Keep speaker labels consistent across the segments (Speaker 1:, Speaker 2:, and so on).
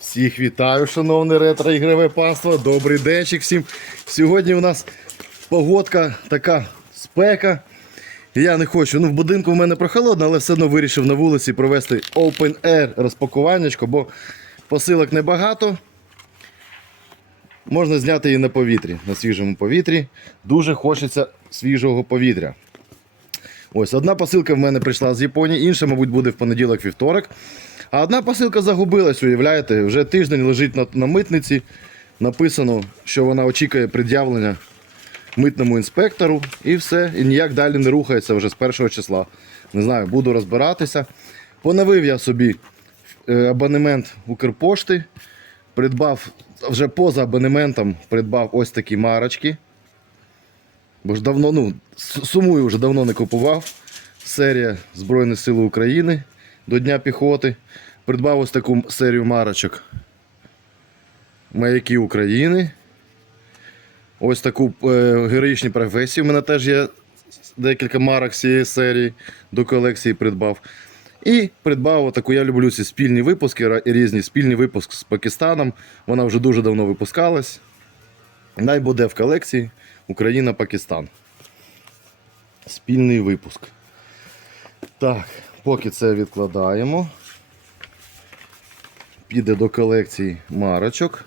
Speaker 1: Всіх вітаю, шановне ретро ігрове панство. Добрий денчик всім. Сьогодні у нас погодка така спека. Я не хочу. Ну, в будинку в мене прохолодно, але все одно вирішив на вулиці провести open air розпакуваннячко, бо посилок небагато. Можна зняти її на повітрі, на свіжому повітрі. Дуже хочеться свіжого повітря. Ось одна посилка в мене прийшла з Японії, інша, мабуть, буде в понеділок-вівторок. А одна посилка загубилась, уявляєте, вже тиждень лежить на, на митниці. Написано, що вона очікує пред'явлення митному інспектору і все. І ніяк далі не рухається вже з першого числа. Не знаю, буду розбиратися. Поновив я собі е, абонемент Укрпошти. Придбав вже поза абонементом, придбав ось такі марочки. Бо ж давно, ну, сумую вже давно не купував. Серія Збройних сил України до Дня піхоти. Придбав ось таку серію марочок. Маяки України. Ось таку е, героїчні професії. У мене теж є декілька марок з цієї серії до колекції придбав. І придбав таку, я люблю ці спільні випуски, різні спільні випуск з Пакистаном. Вона вже дуже давно випускалась. Най буде в колекції Україна-Пакистан. Спільний випуск. Так, поки це відкладаємо. Піде до колекції марочок.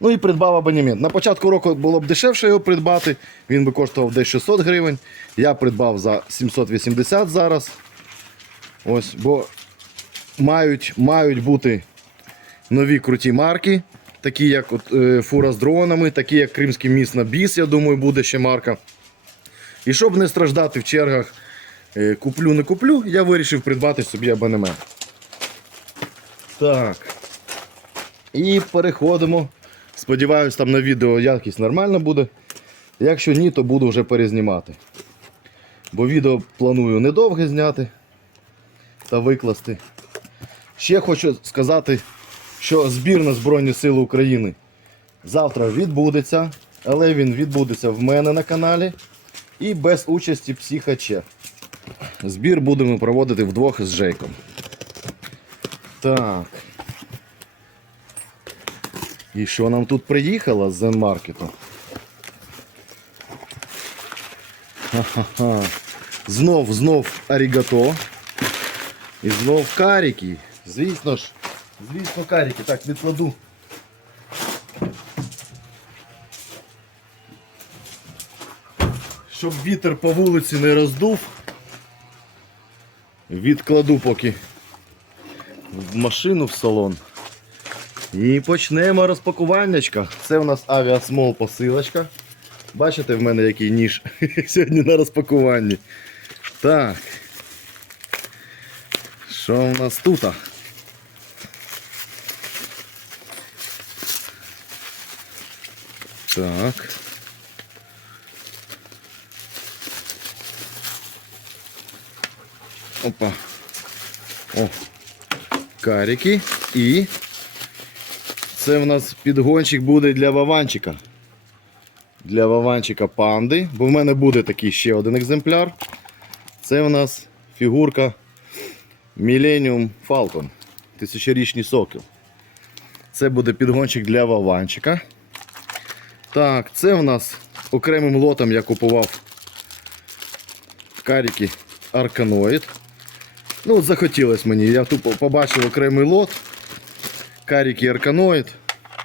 Speaker 1: Ну і придбав абонемент. На початку року було б дешевше його придбати. Він би коштував десь 600 гривень. Я придбав за 780 зараз. Ось, бо мають, мають бути нові круті марки, такі як от, е, фура з дронами, такі як Кримський міст на біс, я думаю, буде ще марка. І щоб не страждати в чергах, куплю, не куплю, я вирішив придбати собі абонемент. Так. І переходимо. Сподіваюсь, там на відео якість нормальна буде. Якщо ні, то буду вже перезнімати. Бо відео планую недовге зняти та викласти. Ще хочу сказати, що збір на Збройні Сили України завтра відбудеться, але він відбудеться в мене на каналі і без участі психача. Збір будемо проводити вдвох з Жейком. Так. І що нам тут приїхало з Зенмаркету? Ха-ха-ха. Знов, знов арігато. І знов каріки. Звісно ж, звісно, каріки. Так, відкладу. Щоб вітер по вулиці не роздув. Відкладу поки в машину в салон. І почнемо розпакуваннячка. Це у нас авіасмол посилочка. Бачите в мене який ніж сьогодні на розпакуванні. Так. Що у нас тут? Так. Опа. О. Карики. І це в нас підгончик буде для Ваванчика. Для Ваванчика панди. Бо в мене буде такий ще один екземпляр. Це в нас фігурка Millennium Falcon. Тисячорічний сокіл. Це буде підгончик для Ваванчика. Так, це в нас окремим лотом я купував каріки Арканоїд. Ну, от захотілось мені. Я тупо побачив окремий лот. Каріки Арканоїд.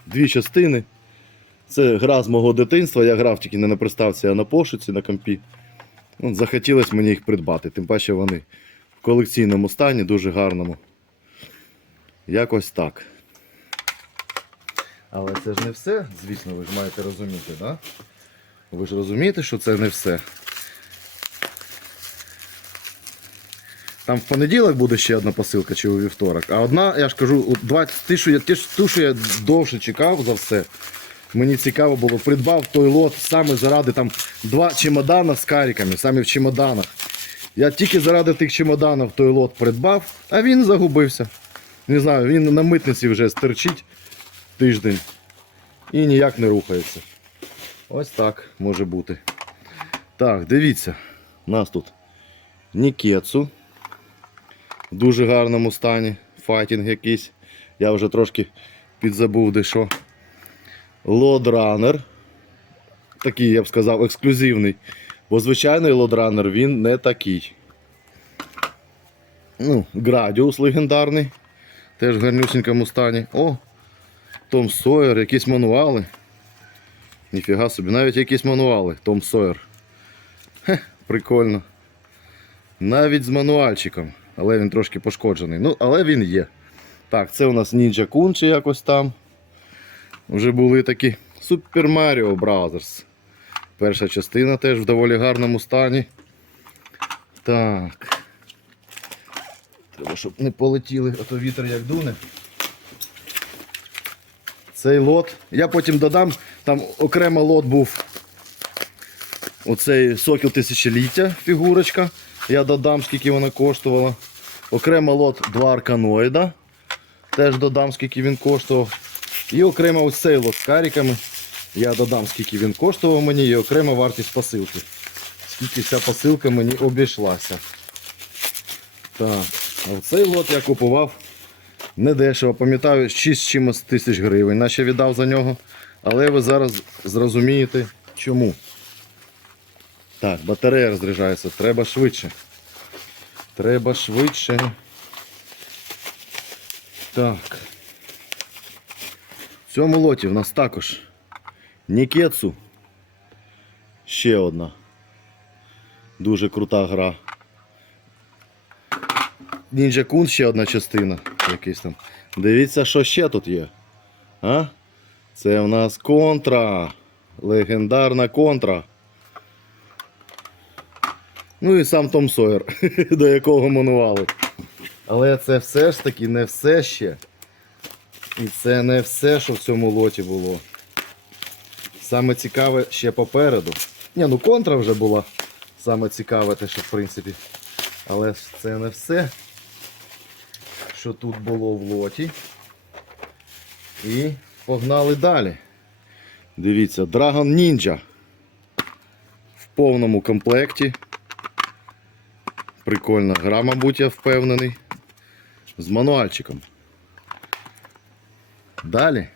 Speaker 1: Дві частини. Це гра з мого дитинства. Я грав тільки не на приставці, а на пошуці на компі. Ну, захотілось мені їх придбати. Тим паче вони в колекційному стані, дуже гарному. Якось так. Але це ж не все, звісно, ви ж маєте розуміти, да? Ви ж розумієте, що це не все. Там в понеділок буде ще одна посилка чи у вівторок. А одна, я ж кажу, от 20, ти, що я, ти, ту, що я довше чекав за все. Мені цікаво було, придбав той лот саме заради там два чемодана з каріками, саме в чемоданах. Я тільки заради тих чемоданів той лот придбав, а він загубився. Не знаю, він на митниці вже стерчить тиждень і ніяк не рухається. Ось так може бути. Так, дивіться, у нас тут Нікетсу в дуже гарному стані. файтінг якийсь. Я вже трошки підзабув де що. Лодранер. Такий, я б сказав, ексклюзивний. Бо звичайний лодранер він не такий. Ну, Градіус легендарний. Теж в гарнюсінькому стані. О! Том Сойер, якісь мануали. Ніфіга собі, навіть якісь мануали. Том Сойер. Хе, прикольно. Навіть з мануальчиком. Але він трошки пошкоджений. Ну, але він є. Так, це у нас Ninja Kun чи якось там. Вже були такі Super Mario Bros. Перша частина теж в доволі гарному стані. Так. Треба, щоб не полетіли, а то вітер як дуне. Цей лот. Я потім додам, там окремо лот був оцей сокіл тисячоліття фігурочка. Я додам, скільки вона коштувала. Окремо лот два арканоїда. Теж додам, скільки він коштував. І окремо ось цей лот з каріками. Я додам, скільки він коштував мені, і окрема вартість посилки. Скільки ця посилка мені обійшлася. Так, а цей лот я купував недешево, пам'ятаю, 6 з чимось тисяч гривень, наче віддав за нього. Але ви зараз зрозумієте чому. Так, батарея розряджається, треба швидше. Треба швидше. Так. В цьому лоті в нас також Нікетсу. Ще одна. Дуже крута гра. Ninja Kun ще одна частина. Якийсь там. Дивіться, що ще тут є. А? Це в нас контра. Легендарна контра. Ну і сам Том Сойер, до якого манували. Але це все ж таки не все ще. І це не все, що в цьому лоті було. Саме цікаве ще попереду. Ні, ну контра вже була. Саме цікаве те, що в принципі. Але це не все, що тут було в лоті. І погнали далі. Дивіться, Dragon Ninja. В повному комплекті. Прикольна гра, мабуть, я впевнений. З мануальчиком. Далі.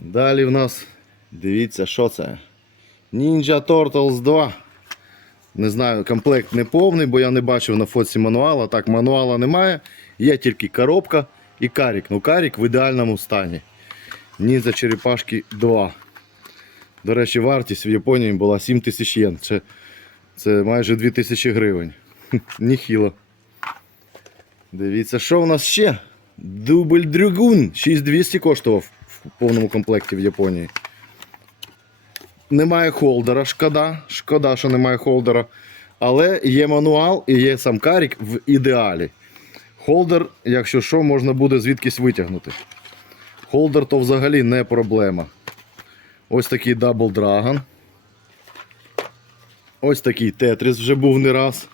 Speaker 1: Далі в нас, дивіться, що це? Ninja Turtles 2. Не знаю, комплект не повний, бо я не бачив на фоці мануала. Так, мануала немає. Є тільки коробка і карік. Ну, карік в ідеальному стані. Ніндзя Черепашки 2. До речі, вартість в Японії була 7 тисяч єн. Це, це майже 2 тисячі гривень. Ніхіло. Дивіться, що в нас ще? Дубль Дрюгун. 6200 коштував в повному комплекті в Японії. Немає холдера, шкода. Шкода, що немає холдера. Але є мануал і є сам карік в ідеалі. Холдер, якщо що, можна буде звідкись витягнути. Холдер то взагалі не проблема. Ось такий Double Dragon. Ось такий Тетріс вже був не раз.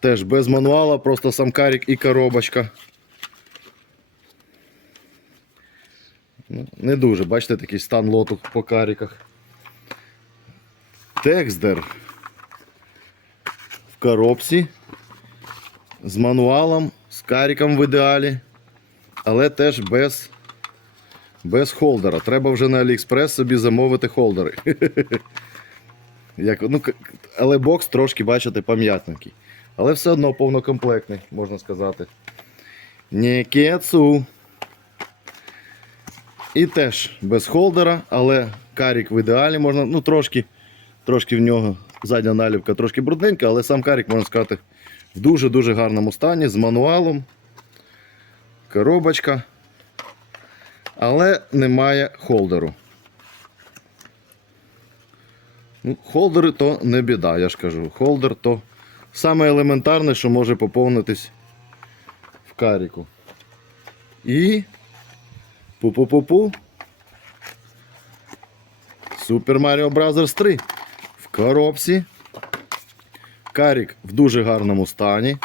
Speaker 1: Теж без мануала, просто сам карік і коробочка. Ну, Не дуже, бачите, такий стан лоту по каріках. Текстер в коробці з мануалом, з каріком в ідеалі, але теж без, без холдера. Треба вже на AliExpress собі замовити холдери. Як, ну, але бокс трошки, бачите, пам'ятненький. Але все одно повнокомплектний, можна сказати. Нікецу. І теж без холдера, але карік в ідеалі можна, ну трошки, трошки в нього задня наліпка трошки брудненька, але сам карік, можна сказати, в дуже-дуже гарному стані, з мануалом. Коробочка. Але немає холдеру. Ну, холдери то не біда, я ж кажу. Холдер то саме елементарне, що може поповнитись в каріку. І Пу-пу-пу-пу. Super Mario Bros. 3 в коробці. Карік в дуже гарному стані.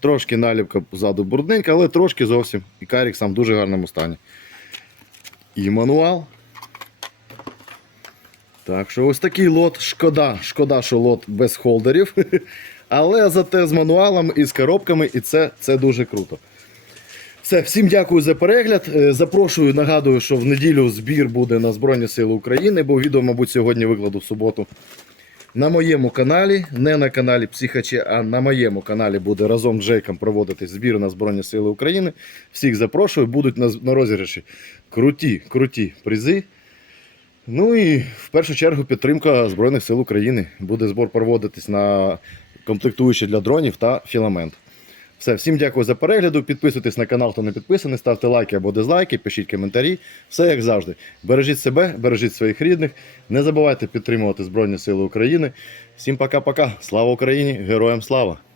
Speaker 1: Трошки наліпка ззаду брудненька, але трошки зовсім. І карік сам в дуже гарному стані. І мануал. Так що ось такий лот. Шкода, шкода, що лот без холдерів. Але зате з мануалом і з коробками, і це, це дуже круто. Все, всім дякую за перегляд. Е, Запрошую, нагадую, що в неділю збір буде на Збройні Сили України, бо відео, мабуть, сьогодні викладу в суботу. На моєму каналі, не на каналі Психачі, а на моєму каналі буде разом з Джейком проводитись збір на Збройні Сили України. Всіх запрошую, будуть на розіграші круті, круті призи. Ну і в першу чергу підтримка Збройних сил України. Буде збор проводитись на комплектуючі для дронів та філамент. Все, всім дякую за перегляд. Підписуйтесь на канал, хто не підписаний, ставте лайки або дизлайки, пишіть коментарі. Все як завжди. Бережіть себе, бережіть своїх рідних. Не забувайте підтримувати Збройні Сили України. Всім пока-пока. Слава Україні! Героям слава!